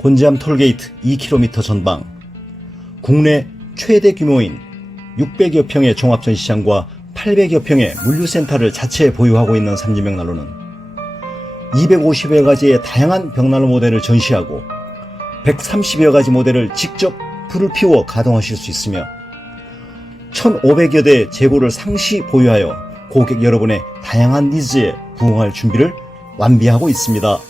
곤지암 톨게이트 2km 전방, 국내 최대 규모인 600여 평의 종합전시장과 800여 평의 물류센터를 자체에 보유하고 있는 삼진벽난로는 250여 가지의 다양한 벽난로 모델을 전시하고 130여 가지 모델을 직접 불을 피워 가동하실 수 있으며 1,500여 대 재고를 상시 보유하여 고객 여러분의 다양한 니즈에 부응할 준비를 완비하고 있습니다.